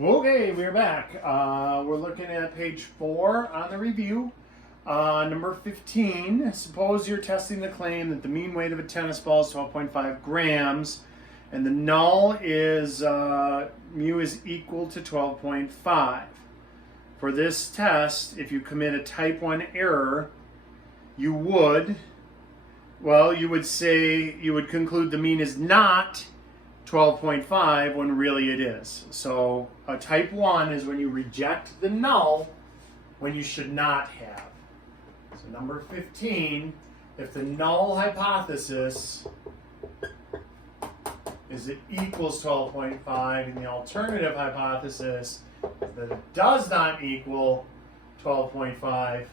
Okay, we're back. We're looking at page 4 on the review. Number 15, suppose you're testing the claim that the mean weight of a tennis ball is 12.5 grams and the null is mu is equal to 12.5. For this test, if you commit a type 1 error, you would conclude the mean is not 12.5 when really it is. So a type 1 is when you reject the null when you should not have. So number 15, if the null hypothesis is it equals 12.5 and the alternative hypothesis that it does not equal 12.5,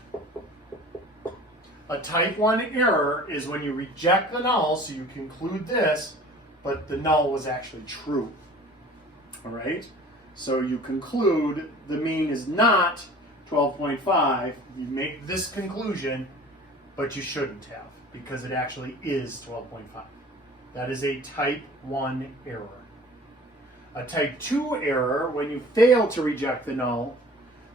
a type 1 error is when you reject the null, so you conclude this, but the null was actually true. All right? So you conclude the mean is not 12.5. You make this conclusion, but you shouldn't have because it actually is 12.5. That is a type 1 error. A type 2 error when you fail to reject the null,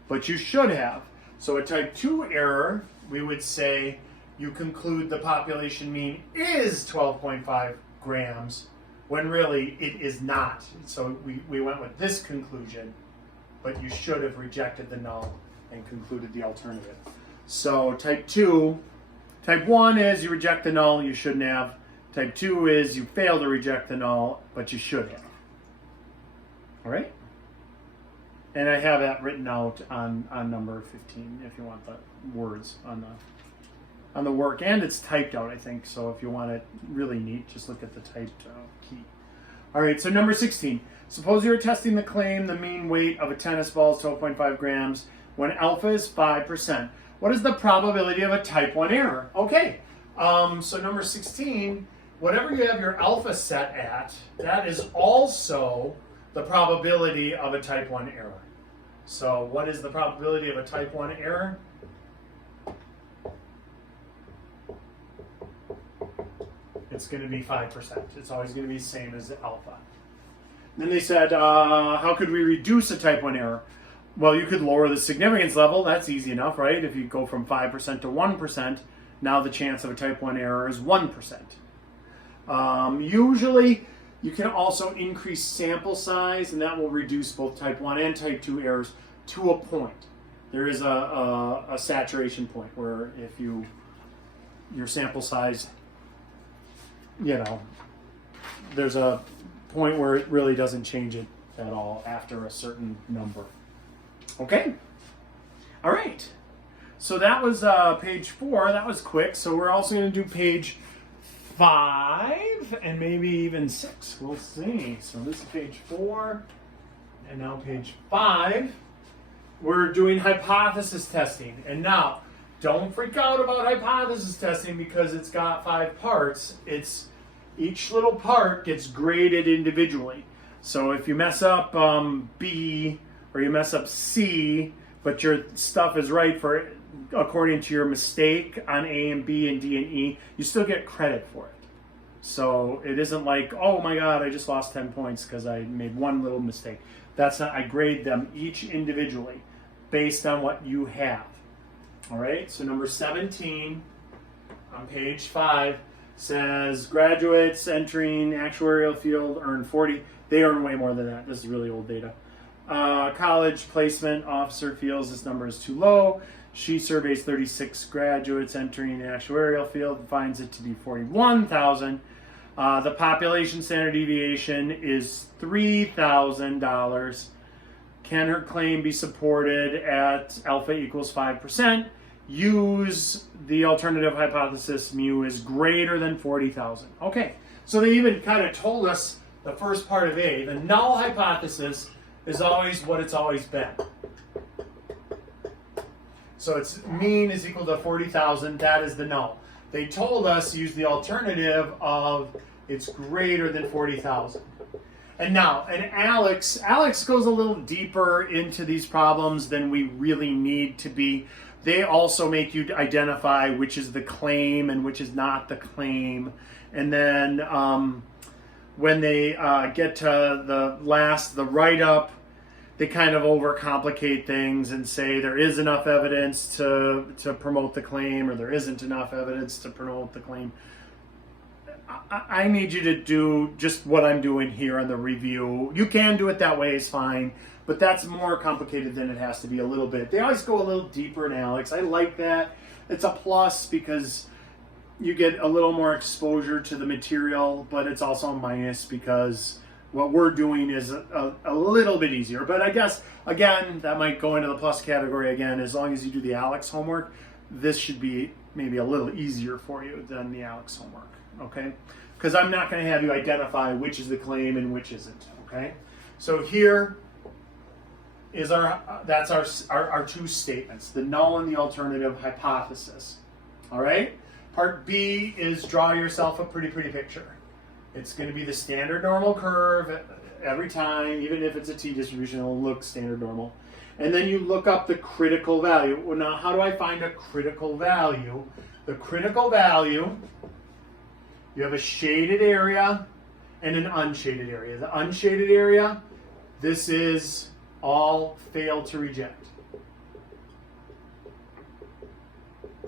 but you should have. So a type 2 error, we would say you conclude the population mean is 12.5 grams when really it is not. So we went with this conclusion, but you should have rejected the null and concluded the alternative. So type 1 is you reject the null, you shouldn't have. Type 2 is you fail to reject the null, but you should have. All right? And I have that written out on number 15 if you want the words on the work. And it's typed out, I think. So if you want it really neat, just look at the typed key. All right, so number 16. Suppose you're testing the claim the mean weight of a tennis ball is 12.5 grams when alpha is 5%. What is the probability of a type 1 error? Okay, so number 16, whatever you have your alpha set at, that is also the probability of a type 1 error. So what is the probability of a type 1 error? It's going to be 5%. It's always going to be the same as the alpha. Then they said, how could we reduce a type 1 error? Well, you could lower the significance level. That's easy enough, right? If you go from 5% to 1%, now the chance of a type 1 error is 1%. Usually, you can also increase sample size, and that will reduce both type 1 and type 2 errors to a point. There is a saturation point where if your sample size, there's a point where it really doesn't change it at all after a certain number. Okay? All right. So that was page 4. That was quick. So we're also going to do page 5 and maybe even 6. We'll see. So this is page 4 and now page 5. We're doing hypothesis testing. And now, don't freak out about hypothesis testing because it's got 5 parts. Each little part gets graded individually. So if you mess up B or you mess up C, but your stuff is right for according to your mistake on A and B and D and E, you still get credit for it. So it isn't like, oh my God, I just lost 10 points because I made one little mistake. That's not, I grade them each individually based on what you have. All right, so number 17 on page 5 says graduates entering actuarial field earn 40. They earn way more than that. This is really old data. College placement officer feels this number is too low. She surveys 36 graduates entering the actuarial field and finds it to be 41,000. The population standard deviation is $3,000. Can her claim be supported at alpha equals 5%? Use the alternative hypothesis mu is greater than 40,000. Okay, so they even kind of told us the first part of A. The null hypothesis is always what it's always been. So its mean is equal to 40,000. That is the null. They told us to use the alternative of it's greater than 40,000. And now, Alex goes a little deeper into these problems than we really need to be. They also make you identify which is the claim and which is not the claim. And then when they get to the write-up, they kind of overcomplicate things and say there is enough evidence to promote the claim, or there isn't enough evidence to promote the claim. I need you to do just what I'm doing here on the review. You can do it that way, it's fine, but that's more complicated than it has to be a little bit. They always go a little deeper in Alex. I like that. It's a plus because you get a little more exposure to the material, but it's also a minus because what we're doing is a little bit easier. But I guess, again, that might go into the plus category again. As long as you do the Alex homework, this should be maybe a little easier for you than the Alex homework, okay? Because I'm not going to have you identify which is the claim and which isn't, okay? So here is that's our two statements, the null and the alternative hypothesis, all right? Part B is draw yourself a pretty picture. It's going to be the standard normal curve every time, even if it's a t-distribution, it'll look standard normal. And then you look up the critical value. Well, now, how do I find a critical value? The critical value, you have a shaded area and an unshaded area. The unshaded area, this is all fail to reject.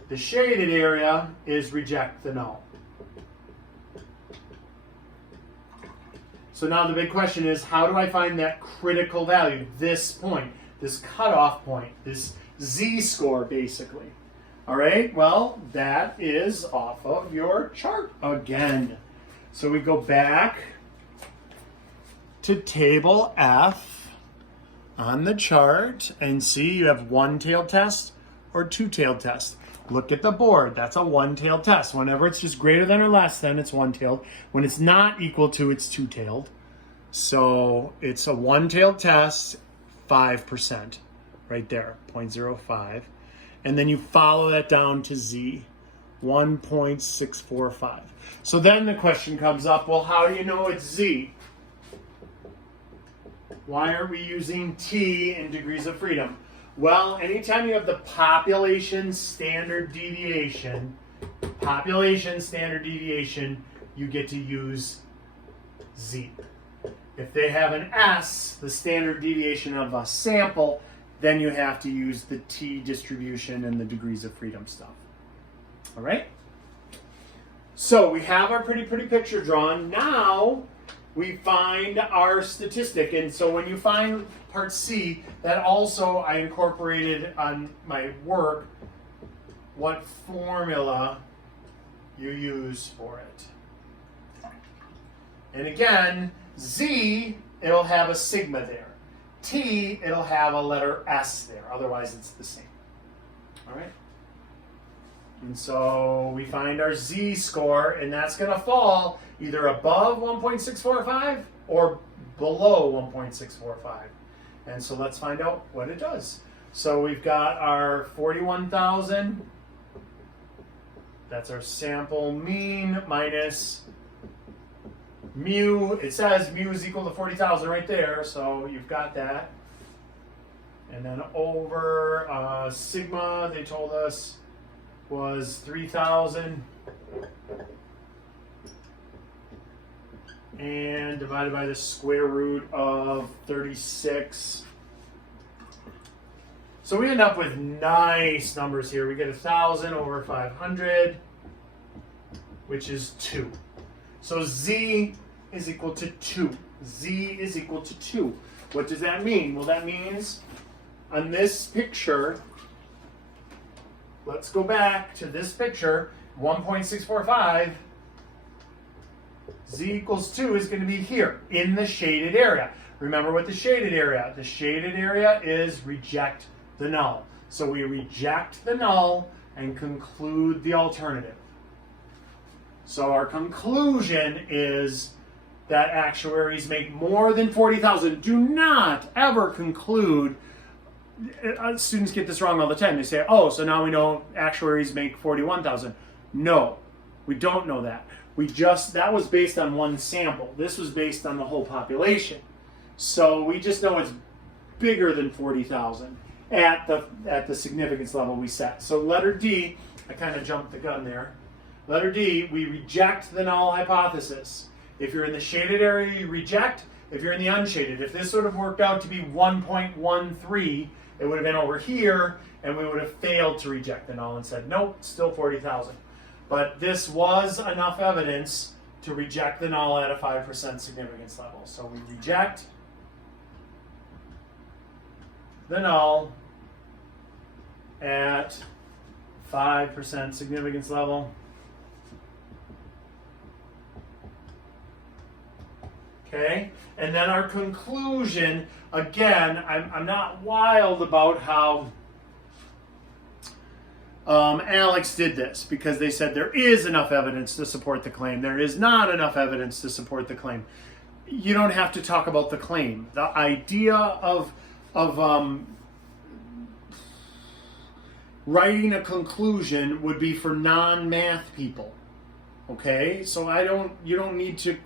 The shaded area is reject the null. So now the big question is, how do I find that critical value, this point, this cutoff point, this z-score basically? All right, well, that is off of your chart again. So we go back to table F on the chart and see you have one-tailed test or two-tailed test. Look at the board. That's a one-tailed test. Whenever it's just greater than or less than, it's one-tailed. When it's not equal to, it's two-tailed. So it's a one-tailed test, 5%, right there, 0.05. And then you follow that down to Z, 1.645. So then the question comes up, well, how do you know it's Z? Why aren't we using T in degrees of freedom? Well, anytime you have the population standard deviation, you get to use Z. If they have an S, the standard deviation of a sample, then you have to use the T distribution and the degrees of freedom stuff. All right? So we have our pretty picture drawn. Now we find our statistic. And so when you find part C, that also I incorporated on my work what formula you use for it. And again, Z, it'll have a sigma there. T, it'll have a letter S there. Otherwise, it's the same. All right? And so we find our z-score, and that's going to fall either above 1.645 or below 1.645. And so let's find out what it does. So we've got our 41,000. That's our sample mean minus mu. It says mu is equal to 40,000 right there, so you've got that. And then over sigma, they told us, was 3,000. And divided by the square root of 36. So we end up with nice numbers here. We get 1,000 over 500, which is 2. So z is equal to 2. Z is equal to 2. What does that mean? Well, that means on this picture, let's go back to this picture, 1.645, z equals 2 is going to be here in the shaded area. Remember what the shaded area? The shaded area is reject the null. So we reject the null and conclude the alternative. So our conclusion is that actuaries make more than 40,000. Do not ever conclude. Students get this wrong all the time. They say, oh, so now we know actuaries make 41,000. No, we don't know that. That was based on one sample. This was based on the whole population. So we just know it's bigger than 40,000 at the significance level we set. So letter D, I kind of jumped the gun there. Letter D, we reject the null hypothesis. If you're in the shaded area, you reject. if you're in the unshaded, if this would have worked out to be 1.13, it would have been over here, and we would have failed to reject the null and said, nope, still 40,000. But this was enough evidence to reject the null at a 5% significance level. So we reject the null at 5% significance level. Okay, and then our conclusion, again, I'm not wild about how Alex did this, because they said there is enough evidence to support the claim. There is not enough evidence to support the claim. You don't have to talk about the claim. The idea of writing a conclusion would be for non-math people. Okay, so you don't need to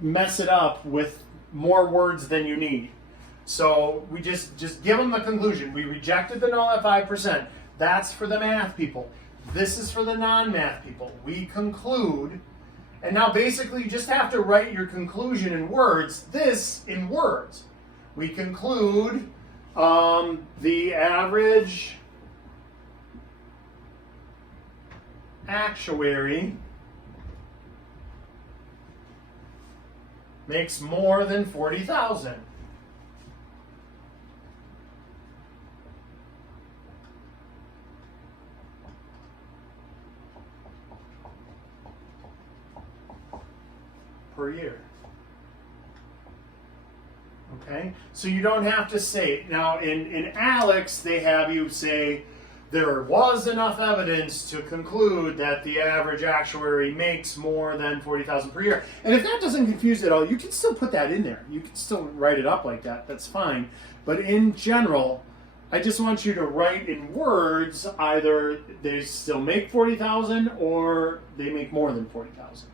mess it up with more words than you need. So we just give them the conclusion. We rejected the null at 5%. That's for the math people. This is for the non-math people. We conclude, and now basically you just have to write your conclusion in words, this in words. We conclude the average actuary makes more than 40,000. Per year. Okay, so you don't have to say it. Now in Alex, they have you say there was enough evidence to conclude that the average actuary makes more than 40,000 per year. And if that doesn't confuse at all, you can still put that in there. You can still write it up like that. That's fine. But in general, I just want you to write in words either they still make 40,000 or they make more than 40,000.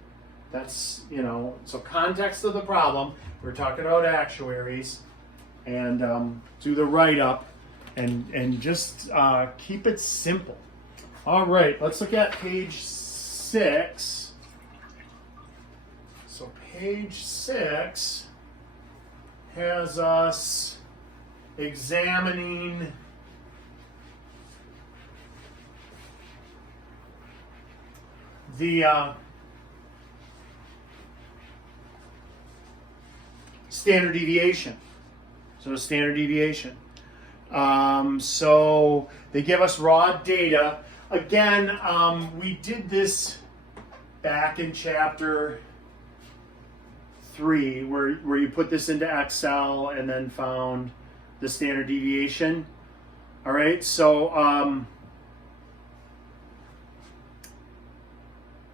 That's, so context of the problem. We're talking about actuaries, and do the write-up, and just keep it simple. All right, let's look at page 6. So page 6 has us examining the standard deviation. So standard deviation. So they give us raw data. Again, we did this back in chapter 3, where you put this into Excel and then found the standard deviation. All right, so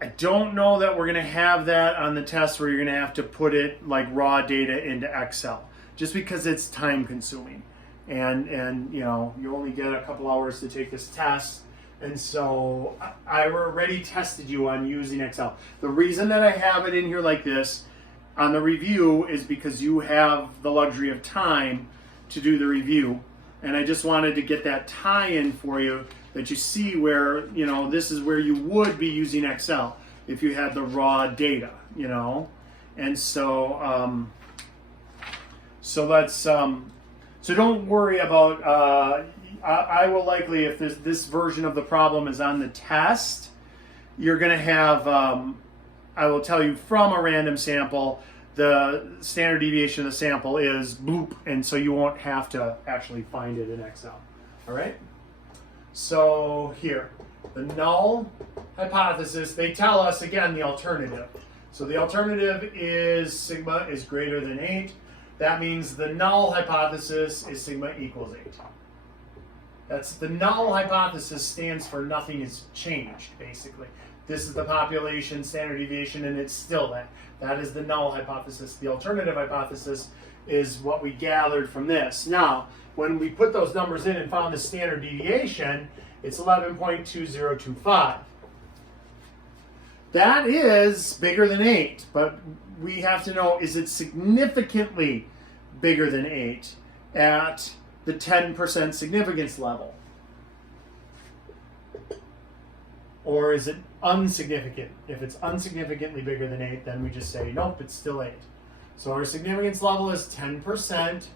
I don't know that we're going to have that on the test where you're going to have to put it like raw data into Excel, just because it's time consuming. And you only get a couple hours to take this test. And so I already tested you on using Excel. The reason that I have it in here like this on the review is because you have the luxury of time to do the review. And I just wanted to get that tie-in for you, that you see where, this is where you would be using Excel if you had the raw data, And so, so let's, so don't worry about, I will likely, if this version of the problem is on the test, you're going to have, I will tell you from a random sample, the standard deviation of the sample is bloop, and so you won't have to actually find it in Excel. All right? So here, the null hypothesis, they tell us, again, the alternative. So the alternative is sigma is greater than 8. That means the null hypothesis is sigma equals 8. That's the null hypothesis stands for nothing has changed, basically. This is the population standard deviation, and it's still that. That is the null hypothesis. The alternative hypothesis is what we gathered from this. Now, when we put those numbers in and found the standard deviation, it's 11.2025. That is bigger than 8, but we have to know, is it significantly bigger than 8 at the 10% significance level? or is it unsignificant? If it's unsignificantly bigger than 8, then we just say, nope, it's still 8. So our significance level is 10%.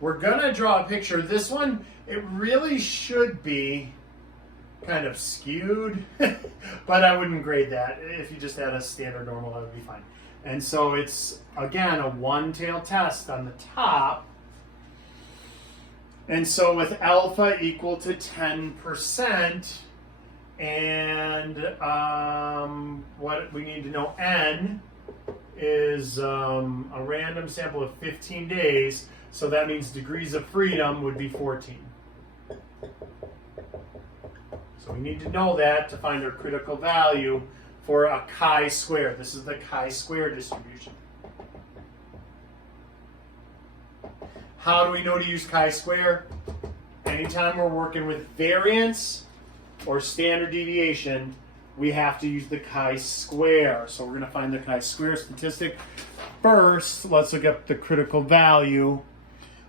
We're going to draw a picture. This one, it really should be kind of skewed, but I wouldn't grade that. If you just had a standard normal, that would be fine. And so it's, again, a one-tailed test on the top. And so with alpha equal to 10%, and what we need to know, n, is a random sample of 15 days, so that means degrees of freedom would be 14. So we need to know that to find our critical value for a chi-square. This is the chi-square distribution. How do we know to use chi-square? Anytime we're working with variance or standard deviation, we have to use the chi-square. So we're going to find the chi-square statistic. First, let's look up the critical value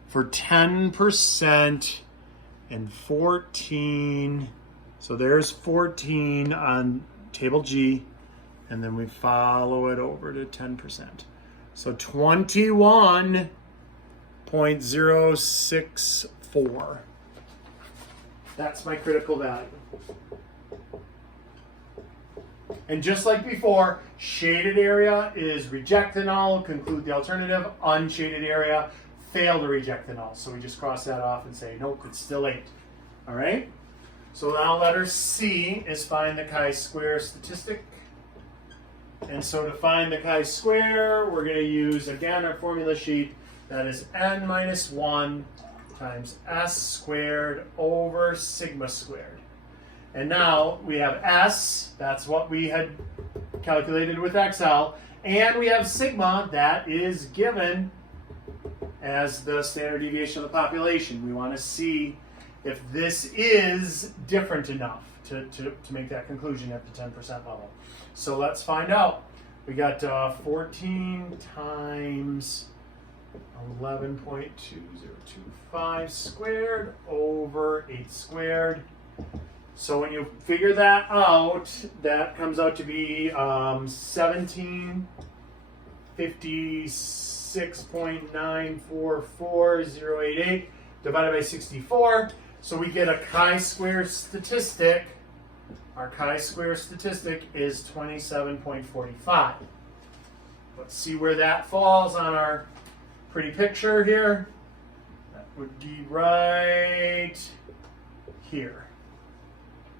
for 10% and 14. So there's 14 on table G, and then we follow it over to 10%. So 21.064. That's my critical value. And just like before, shaded area is reject the null, conclude the alternative. Unshaded area, fail to reject the null. So we just cross that off and say, nope, it's still 8. All right? So now letter C is find the chi-square statistic. And so to find the chi-square, we're going to use, again, our formula sheet. That is n minus 1 times s squared over sigma squared. And now we have s, that's what we had calculated with Excel, and we have sigma, that is given as the standard deviation of the population. We want to see if this is different enough to make that conclusion at the 10% level. So let's find out. We got 14 times 11.2025 squared over 8 squared. So when you figure that out, that comes out to be 1756.944088 divided by 64. So we get a chi-square statistic. Our chi-square statistic is 27.45. Let's see where that falls on our pretty picture here. That would be right here.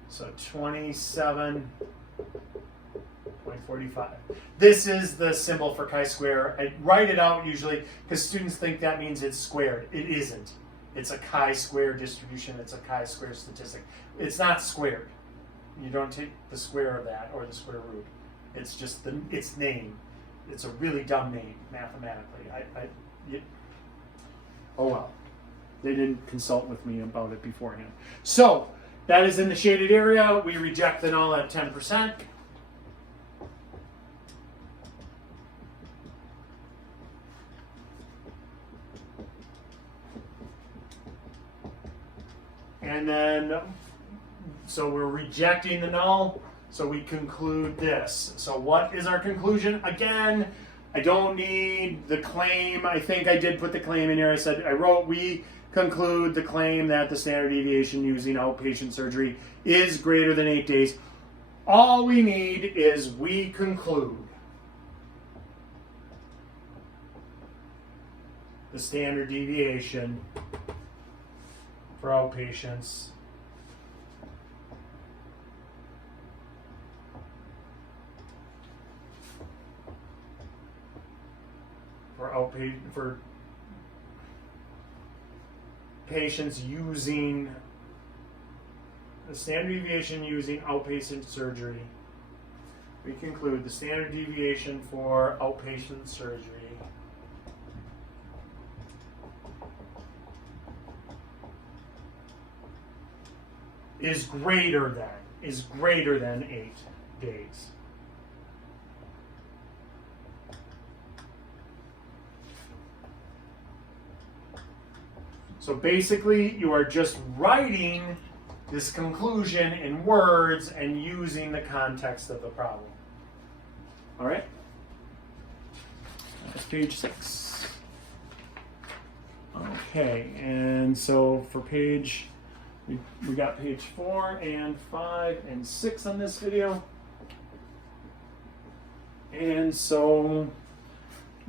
So 27.45. This is the symbol for chi-square. I write it out usually because students think that means it's squared. It isn't. It's a chi-square distribution. It's a chi-square statistic. It's not squared. You don't take the square of that or the square root. It's just its name. It's a really dumb name mathematically. Oh well. They didn't consult with me about it beforehand. So that is in the shaded area. We reject the null at 10%. And then, so we're rejecting the null, so we conclude this. So what is our conclusion? Again, I don't need the claim. I think I did put the claim in here. I wrote, we conclude the claim that the standard deviation using outpatient surgery is greater than 8 days. All we need is we conclude the standard deviation for outpatients for patients using the standard deviation using outpatient surgery. We conclude the standard deviation for outpatient surgery is greater than 8 days. So basically, you are just writing this conclusion in words and using the context of the problem. All right? That's page 6. Okay, and so for page, we got page 4 and 5 and 6 on this video. And so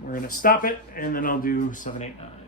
we're going to stop it, and then I'll do 7, 8, 9.